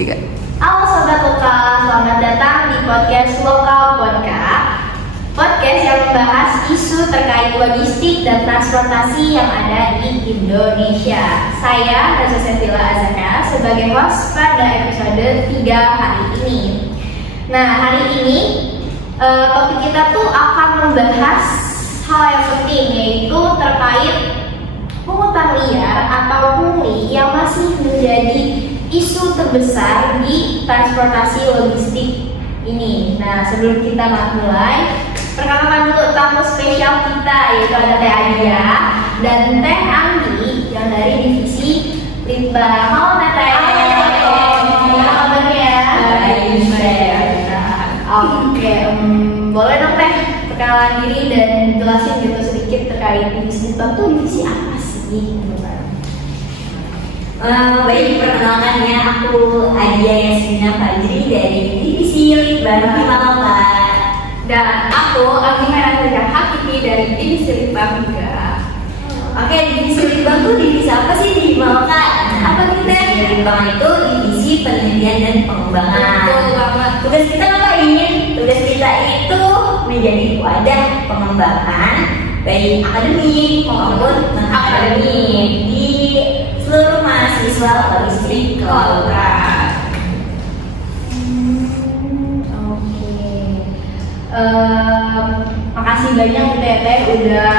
3. Halo Sobat Lokal, selamat datang di podcast Lokal Podcast yang membahas isu terkait logistik dan transportasi yang ada di Indonesia. Saya Raza Sevilla Azaka sebagai host pada episode 3 hari ini. Nah, hari ini topik kita tuh akan membahas hal yang penting, yaitu terkait pungutan liar atau pungli yang masih menjadi isu terbesar di transportasi logistik ini. Nah, sebelum kita mulai, perkenalkan dulu tamu spesial kita, yaitu ada Teh Adia dan Teh Anggi yang dari divisi Litbang. Halo Teh. Halo. Kabarnya? Baik. Oke, boleh dong Teh perkenalan diri dan jelasin gitu sedikit terkait divisi Litbang tuh divisi apa sih? Baik, perkenalkannya aku Adia Yasmina Fajri dari divisi Litbang Himalawa. Dan aku Anggi Merah Hakiki dari divisi Litbang juga. Oke, divisi Litbang tuh divisi apa sih di Himalawa? Apa kita? Litbang itu divisi penelitian dan pengembangan. Betul banget. Tugas kita ngapain? Tugas kita itu menjadi wadah pengembangan baik akademik maupun non-akademik di seluruh mahasiswa logistik Kolkar. Makasih banyak Teteh udah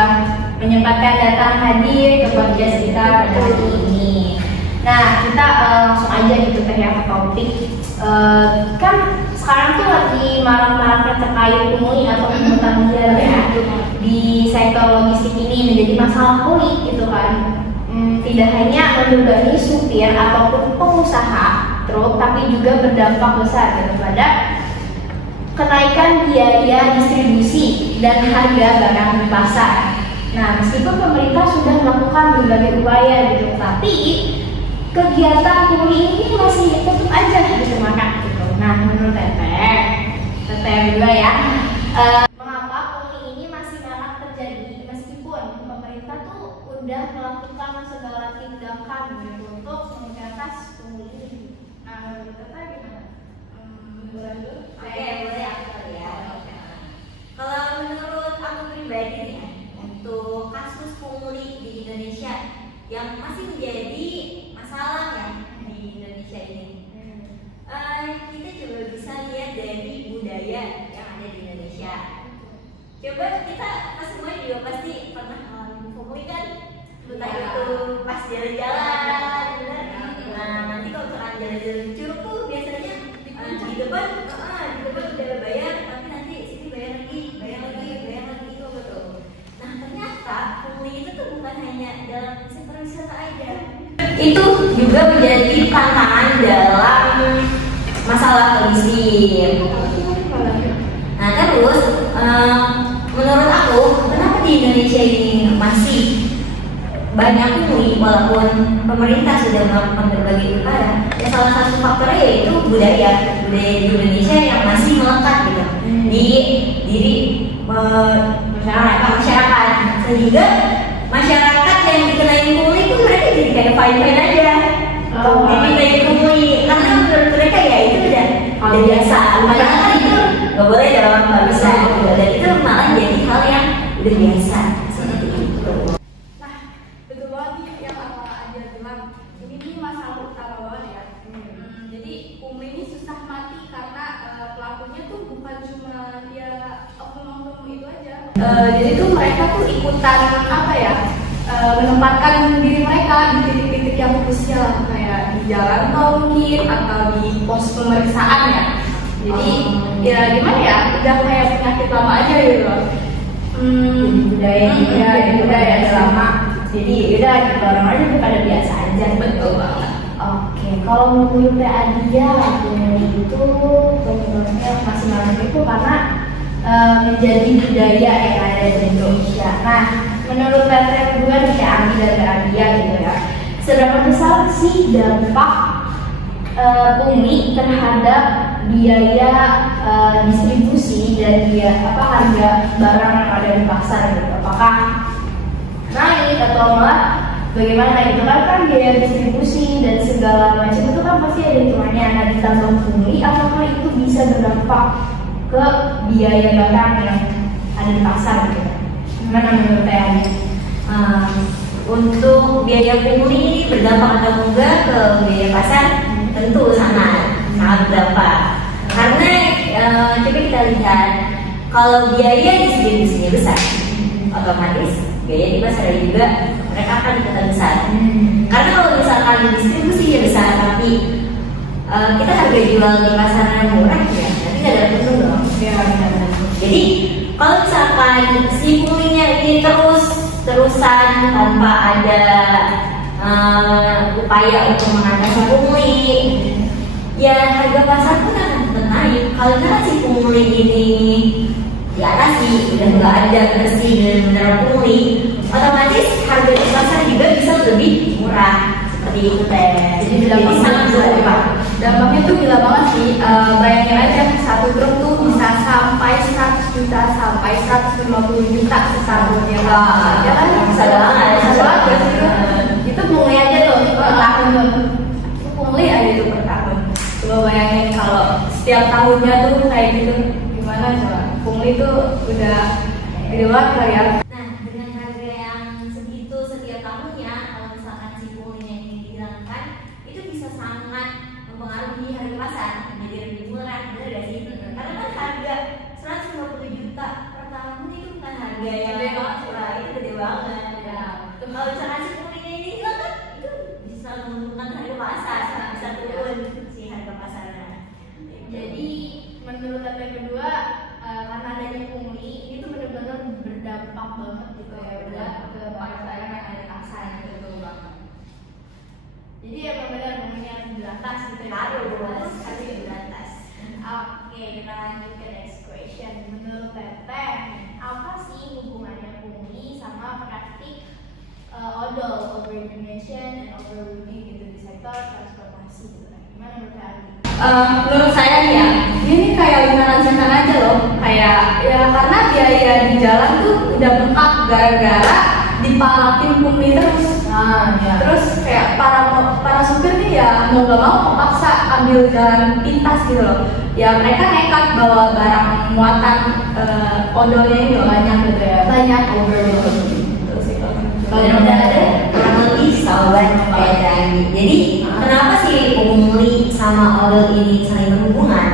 menyempatkan datang hadir ke podcast kita pada hari ini. Nah, kita langsung aja gitu Teh ya ke topik. Kan sekarang tuh lagi marak-maraknya terkait pungli atau pungutan liar ya di sektor logistik ini menjadi masalah pelik gitu kan. Tidak hanya membebani supir ataupun pengusaha truk, tapi juga berdampak besar gitu pada kenaikan biaya distribusi dan harga barang di pasar. Nah, meskipun pemerintah sudah melakukan berbagai upaya gitu, tapi kegiatan pungli ini masih tetap aja dimakan gitu. Nah, menurut Teteh berdua ya, mengapa pungli ini masih marak terjadi meskipun pemerintah tuh udah melakukan segala tindakan gitu untuk memberantas pungli ini? Nah, menurut Teteh gimana? Oke, boleh aku kali ya. Kalau menurut aku pribadi nih, untuk kasus pungli di Indonesia yang masih menjadi masalah ya di Indonesia ini, kita coba bisa lihat dari budaya yang ada di Indonesia. Coba kita semua juga pasti pernah ngalamin pungli kan? Entah itu pas jalan-jalan, bener? Nah, nanti kalau misalkan jalan-jalan curug tuh biasanya di depan udah bayar, tapi nanti sini bayar lagi itu betul. Nah, ternyata pungli itu tuh bukan hanya dalam sektor wisata aja, itu juga menjadi tantangan dalam masalah logistik. Nah, terus menurut aku kenapa di Indonesia ini masih banyak pungli walaupun pemerintah sudah melakukan berbagai upaya? Ya, salah satu faktornya yaitu budaya di Indonesia yang masih melekat gitu di diri masyarakat, sehingga masyarakat yang dikenain pungli itu mereka jadi kayak fine aja. Jadi kayak pungli karena menurut mereka ya itu udah biasa. Padahal kan itu nggak boleh dalam nggak bisa gitu. Dan itu malah jadi hal yang udah biasa seperti itu. Betul banget nih yang Adia bilang, ini nih masalah utama banget ya. Jadi pungli ini susah mati karena pelakunya tuh bukan cuma dia oknum-oknum itu aja. Jadi tuh mereka tuh ikutan apa ya, menempatkan diri mereka di titik-titik yang krusial kayak di jalan tol mungkin atau di pos pemeriksaan ya. Jadi ya gimana ya, udah kayak penyakit lama aja gitu. budaya lama. Jadi udah gitu, orang-orang juga pada biasa aja. Betul banget. Oke, kalau menurut Teh Adia, pungli itu menurutnya masih marak itu karena menjadi budaya yang ada di Indonesia. Nah, menurut Teteh berdua nih Teh Anggi dan Teh Adia gitu ya, seberapa besar sih dampak pungli terhadap biaya distribusi dan harga barang yang ada di pasar gitu? Apakah naik atau malah bagaimana gitu kan biaya distribusi dan segala macam itu kan kan pasti ada hitungannya. Nah, ditambah pungli, apakah itu bisa berdampak ke biaya barang yang ada di pasar gitu? Gimana menurut Teh? Untuk biaya pungli ini berdampak atau enggak ke biaya pasar? Tentu sangat berdampak. Karena coba kita lihat, kalau biaya distribusinya besar, otomatis biaya di pasar juga mereka akan ikutan besar. Karena kalau misalkan distribusinya besar tapi kita harga jual di pasarnya murah, ya nanti nggak ada untung dong. Ya, benar. Jadi kalau misalkan si punglinya ini terusan tanpa ada upaya untuk mengatasi pungli, ya harga pasar pun akan tetap naik. Kalau si pungli ini diatasi, udah nggak ada bersih dan benar pungli, otomatis harga di pasar juga bisa lebih murah. Seperti itu Teh. Jadi sangat berdampak. Dampaknya tuh gila banget sih. Bayangin aja satu truk tuh bisa sampai 100 juta sampai 150 juta setahun ya kan? Ya kan? Bisa banget. Bisa banget sih tuh. Itu pungli aja tuh per tahun tuh. Itu pungli aja tuh per tahun. Coba bayangin kalau setiap tahunnya tuh kayak gitu, gimana coba? Pungli tuh udah gede banget kali ya. Nah, dengan harga yang segitu setiap tahunnya, kalau misalkan si punglinya ini dihilangkan, itu bisa sangat mempengaruhi harga pasar menjadi lebih murah, benar gak sih? Karena kan harga 150 juta per tahun itu bukan harga yang Gede banget. murah, itu gede banget. Ya. Kalau misalkan si punglinya ini hilang kan, itu bisa menguntungkan harga pasar, bisa turun si harga pasarnya. Jadi menurut data kedua, karena adanya pungli ini tuh benar-benar berdampak banget gitu ya buat ke pasar yang ada di pasar gitu banget. Jadi emang benar pungli harus diberantas gitu ya. Harus diberantas. Oke, kita lanjut ke next question. Menurut Teteh, apa sih hubungannya pungli sama praktik odol, over-donation, and overwhelming gitu di sektor transportasi gitu kan? Gimana menurut Teh Andi? Menurut saya nih ya, ini kayak lingkaran setan aja loh. Kayak ya karena biaya di jalan tuh udah bengkak gara-gara dipalakin pungli terus. Ya. Terus kayak para supir nih ya mau gak mau terpaksa ambil jalan pintas gitu loh. Ya mereka nekat bawa barang muatan odolnya ini loh, banyak gitu ya. Banyak overload. Terus sih kalau Dan udah ada kurang lebih sahabat kayak tadi. Jadi kenapa sih pungli sama odol ini saling berhubungan?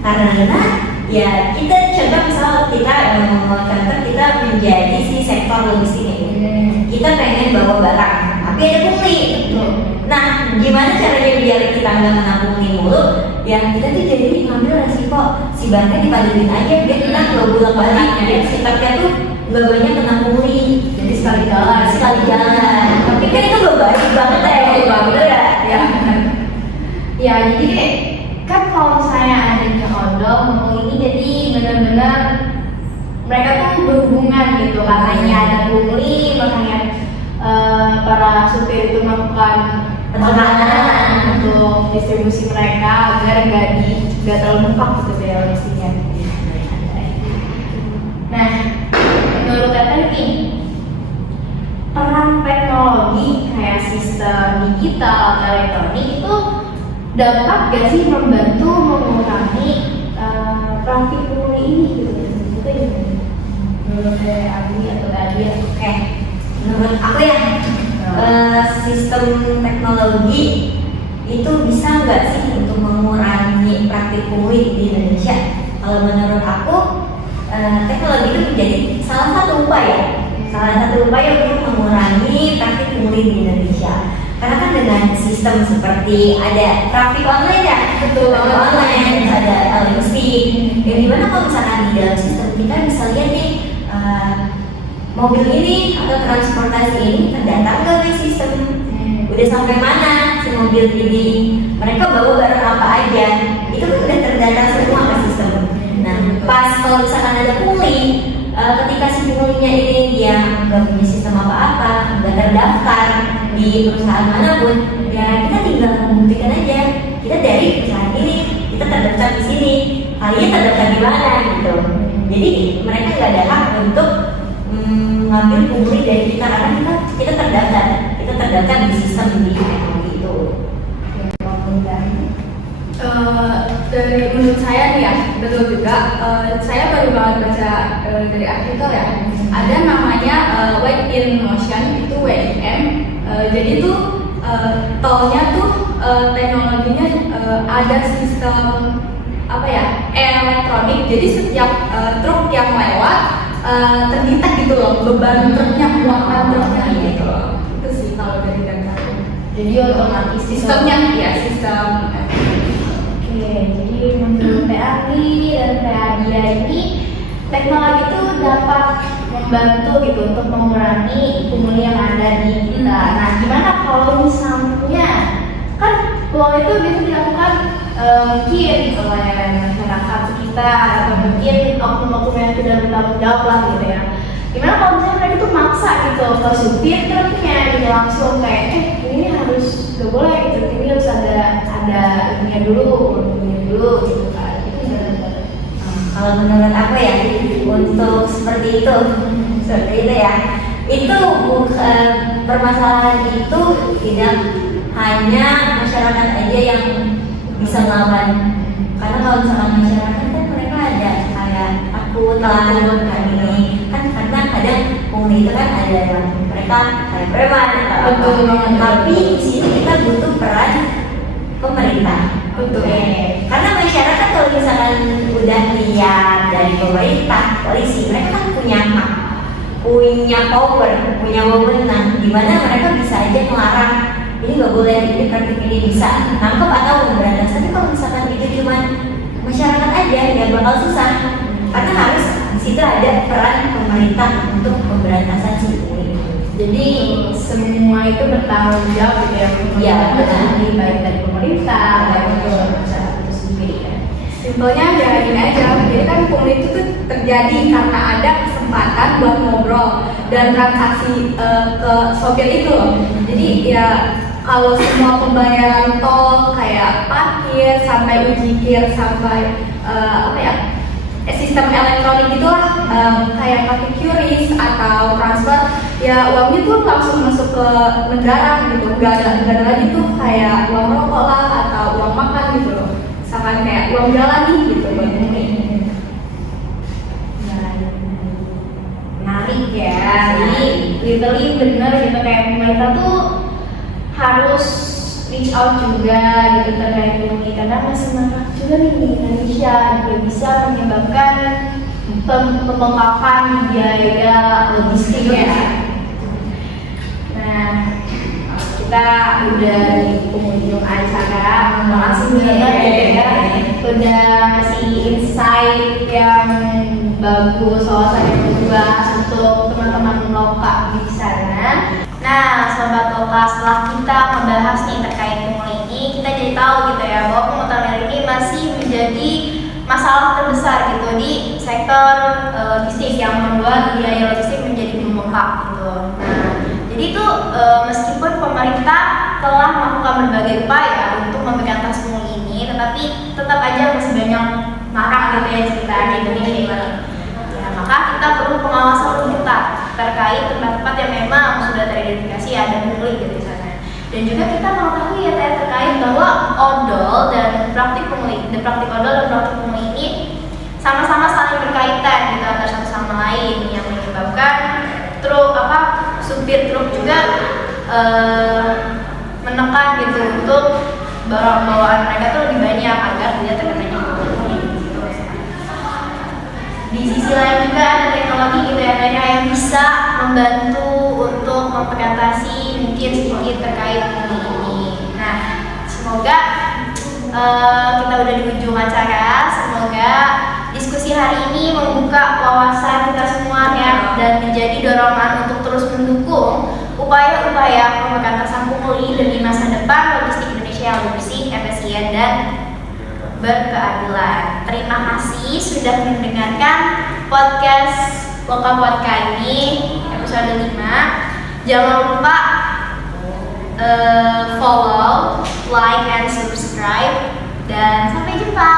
Karena ya kita coba misal kita contoh kita menjadi si sektor logistik ini. Kita pengen bawa barang, tapi ada pungli. Nah, gimana caranya biar kita nggak kena pungli mulu? Ya kita tuh jadi ngambil resiko si barangnya dipadetin aja biar kita nggak bolak-balik. Biar si truknya tuh nggak banyak kena pungli. Jadi sekali jalan. Tapi kan itu gak baik banget ya, bener ya? Ya, jadi kan kalau misalnya adanya odol, pungli ini jadi benar-benar mereka tuh berhubungan gitu. Katanya ada pungli, makanya para supir itu melakukan penekanan untuk distribusi mereka agar nggak terlalu bengkak gitu biaya logistiknya. Nah, menurut Teteh nih, peran teknologi kayak sistem digital atau elektronik itu dapat gak sih membantu mengurangi praktik pungli ini gitu? Itu gimana? Menurut Abi atau Adia? Oke, menurut aku ya sistem teknologi itu bisa nggak sih untuk mengurangi praktik pungli di Indonesia? Kalau menurut aku teknologi itu menjadi salah satu upaya untuk mengurangi praktik pungli di Indonesia. Karena kan dengan sistem seperti ada traffic online ya, online, ada LMC. Ya gimana kalau misalkan di dalam sistem kita bisa lihat nih mobil ini atau transportasi ini terdata nggak di sistem? Udah sampai mana si mobil ini? Mereka bawa barang apa aja? Itu kan udah terdata semua ke sistem. Nah, pas kalau misalkan ada pungli, ketika si punglinya ini dia nggak punya sistem apa-apa, nggak terdaftar di perusahaan manapun, ya kita tinggal membuktikan aja kita dari perusahaan ini, kita terdaftar di sini, kalian terdaftar di mana gitu. Jadi mereka nggak ada hak untuk ngambil pungli dari kita karena kita terdaftar di sistem di teknologi itu. dari menurut saya nih ya, betul juga. Saya baru banget baca dari artikel ya. Ada namanya Wake in Motion, itu WIM. Jadi tuh tolnya tuh teknologinya ada sistem apa ya, elektronik. Jadi setiap truk yang lewat terdetek gitu loh, beban truknya, muatan truknya gitu loh. Itu sih kalau dari data. Jadi otomatis Sistemnya ya, sistem. Oke, jadi menurut Ari dan Dia ini teknologi itu dapat membantu gitu untuk mengurangi pungli yang ada di kita. Nah, gimana kalau misalnya kan peluang itu bisa dilakukan mungkin oleh masyarakat sekitar atau mungkin oknum-oknum yang tidak bertanggung jawab lah gitu ya. Gimana kalau misalnya mereka tuh maksa gitu ke supir truknya gitu langsung kayak ini harus gak boleh gitu, ini harus ada ininya dulu gitu kan. Itu gimana? Kalau menurut aku ya, untuk seperti itu ya, itu bukan permasalahan itu tidak hanya masyarakat aja yang bisa melawan. Karena kalau misalkan masyarakat kan mereka ada kayak takut ini kan, karena kadang pungli itu kan ada yang mereka kayak preman atau Betul banget. tapi di sini kita butuh peran pemerintah. Betul. Karena masyarakat kalau misalkan udah lihat dari pemerintah, polisi, mereka kan punya hak, punya power, punya wewenang, di mana mereka bisa aja melarang ini nggak boleh, ini praktik ini bisa nangkep atau memberantas. Tapi kalau misalkan itu cuma masyarakat aja, ya bakal susah. Karena harus di situ ada peran pemerintah untuk pemberantasan si pungli. Jadi semua itu bertanggung jawab gitu ya. Iya, betul. Baik dari pemerintah, baik dari masyarakat itu sendiri ya. Simpelnya ya gini aja, jadi kan pungli itu tuh terjadi karena ada kesempatan buat ngobrol dan transaksi ke sopir itu loh. Jadi ya kalau semua pembayaran tol kayak parkir sampai ujikir sampai apa ya, sistem elektronik gitu lah, kayak pakai QRIS atau transfer, ya uangnya tuh langsung masuk ke negara gitu, nggak ada lagi tuh kayak uang rokok lah atau uang makan gitu loh, misalkan kayak uang jalan nih gitu buat pungli. Menarik ya. Jadi literally bener gitu kayak pemerintah tuh harus reach out juga gitu terkait pungli karena masih banyak juga nih di Indonesia juga bisa menyebabkan pembengkakan biaya logistik ya. Nah, kita udah di penghujung acara. Makasih banyak ya udah ngasih insight yang bagus, wawasan yang luas untuk teman-teman lokal di sana. Nah, sobat lokal, setelah kita membahas nih terkait pungli ini, kita jadi tahu gitu ya bahwa pungutan liar ini masih menjadi masalah terbesar gitu di sektor logistik yang membuat biaya logistik menjadi membengkak gitu. Nah, jadi itu meskipun pemerintah telah melakukan berbagai upaya untuk memberantas pungli ini, tetapi tetap aja masih banyak marak gitu ya cerita di Indonesia. Ya, maka kita perlu pengawasan lebih ketat terkait tempat-tempat yang memang sudah teridentifikasi ada pungli gitu di sana. Dan juga kita mengetahui ya terkait bahwa odol dan praktik pungli, odol dan praktik pungli ini sama-sama saling berkaitan gitu antara satu sama lain yang menyebabkan supir truk juga menekan gitu untuk barang bawaan mereka tuh lebih banyak agar tidak terkenanya pungli gitu. Di sisi lain juga ada teknologi gitu ya yang bisa membantu untuk memperatasi mungkin sedikit terkait pungli ini. Nah, semoga kita udah di ujung acara. Semoga diskusi hari ini membuka wawasan kita semua ya dan menjadi dorongan untuk terus mendukung upaya-upaya pemberantasan pungli demi masa depan logistik Indonesia yang lebih bersih, efisien dan berkeadilan. Terima kasih sudah mendengarkan podcast Lokal Podcast ini episode 5. Jangan lupa follow, like, and subscribe dan sampai jumpa.